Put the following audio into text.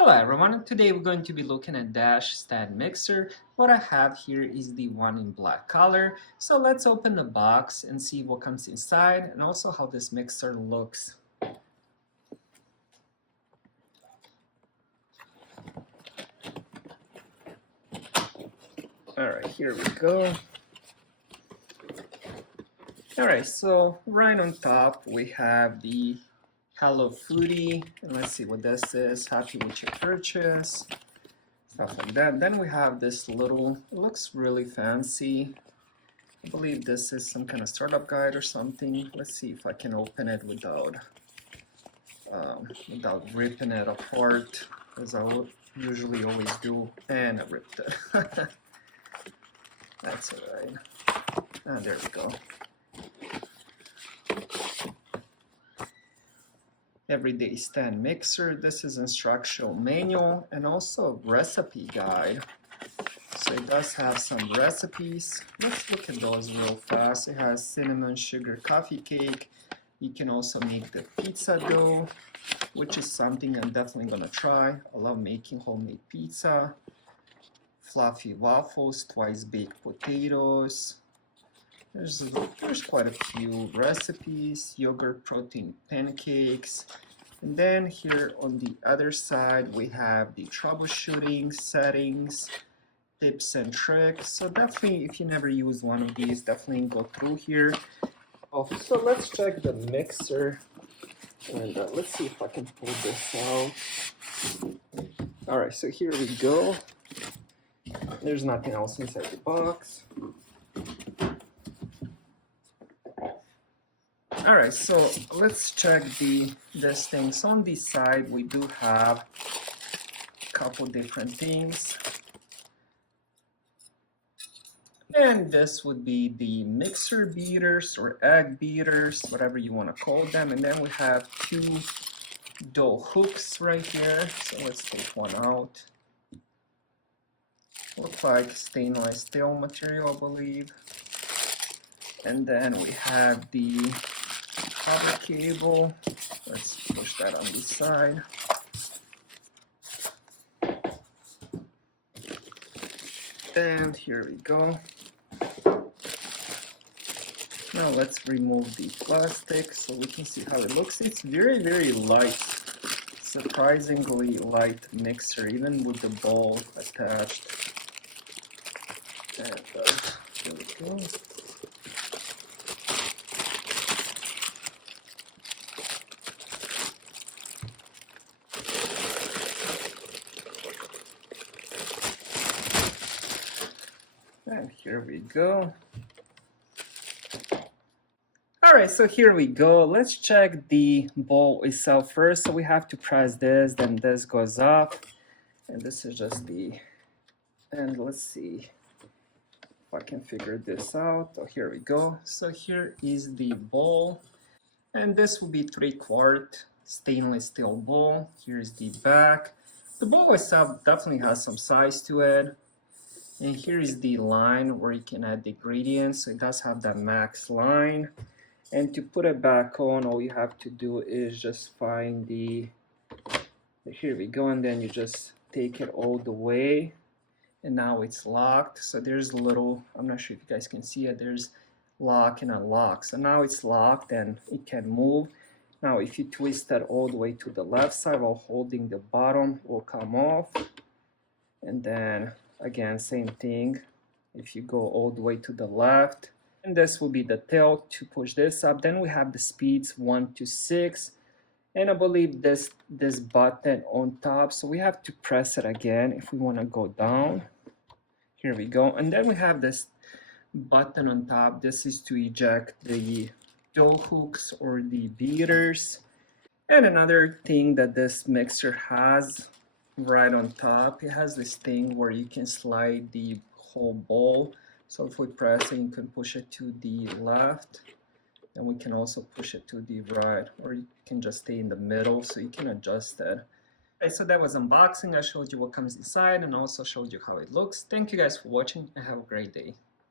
Hello everyone, today we're going to be looking at Dash stand mixer. What I have here is the one in black color. So let's open the box and see what comes inside and also how this mixer looks. Alright, here we go. Alright, so right on top we have the Hello Foodie, and let's see what this is. Happy with your purchase, stuff like that. Then we have this little, it looks really fancy. I believe this is some kind of startup guide or something. Let's see if I can open it without ripping it apart, as I usually always do. And I ripped it. That's alright. Ah, there we go. Everyday stand mixer. This is instructional manual and also recipe guide. So it does have some recipes. Let's look at those real fast. It has cinnamon sugar coffee cake. You can also make the pizza dough, which is something I'm definitely gonna try. I love making homemade pizza. Fluffy waffles, twice baked potatoes. There's quite a few recipes. Yogurt protein pancakes. And then here on the other side we have the troubleshooting settings, tips and tricks. So definitely, if you never use one of these, definitely go through here. Oh, so let's check the mixer, and let's see if I can pull this out. All right, so here we go. There's nothing else inside the box. All right, so let's check this thing. So on this side we do have a couple different things. And this would be the mixer beaters or egg beaters, whatever you want to call them. And then we have two dough hooks right here. So let's take one out. Look like stainless steel material, I believe. And then we have the cover cable. Let's push that on the side. And here we go. Now let's remove the plastic so we can see how it looks. It's very, very light, surprisingly light mixer, even with the bowl attached. And here we go. And here we go. Alright, so here we go. Let's check the bowl itself first. So we have to press this, then this goes up. And this is just the, and let's see if I can figure this out. Oh, here we go. So here is the bowl. And this will be 3/4 stainless steel bowl. Here's the back. The bowl itself definitely has some size to it. And here is the line where you can add the ingredients. So it does have that max line. And to put it back on, all you have to do is just find the, here we go, and then you just take it all the way. And now it's locked. So there's a little, I'm not sure if you guys can see it, there's lock and unlock. So now it's locked and it can move. Now if you twist that all the way to the left side while holding the bottom, it will come off. And then again, same thing. If you go all the way to the left, and this will be the tail to push this up. Then we have the speeds 1 to 6. And I believe this button on top. So we have to press it again if we want to go down. Here we go. And then we have this button on top. This is to eject the dough hooks or the beaters. And another thing that this mixer has right on top, it has this thing where you can slide the whole bowl. So if we press it, you can push it to the left, and we can also push it to the right, or you can just stay in the middle, so you can adjust that. Okay, so that was unboxing. I showed you what comes inside and also showed you how it looks. Thank you guys for watching and have a great day.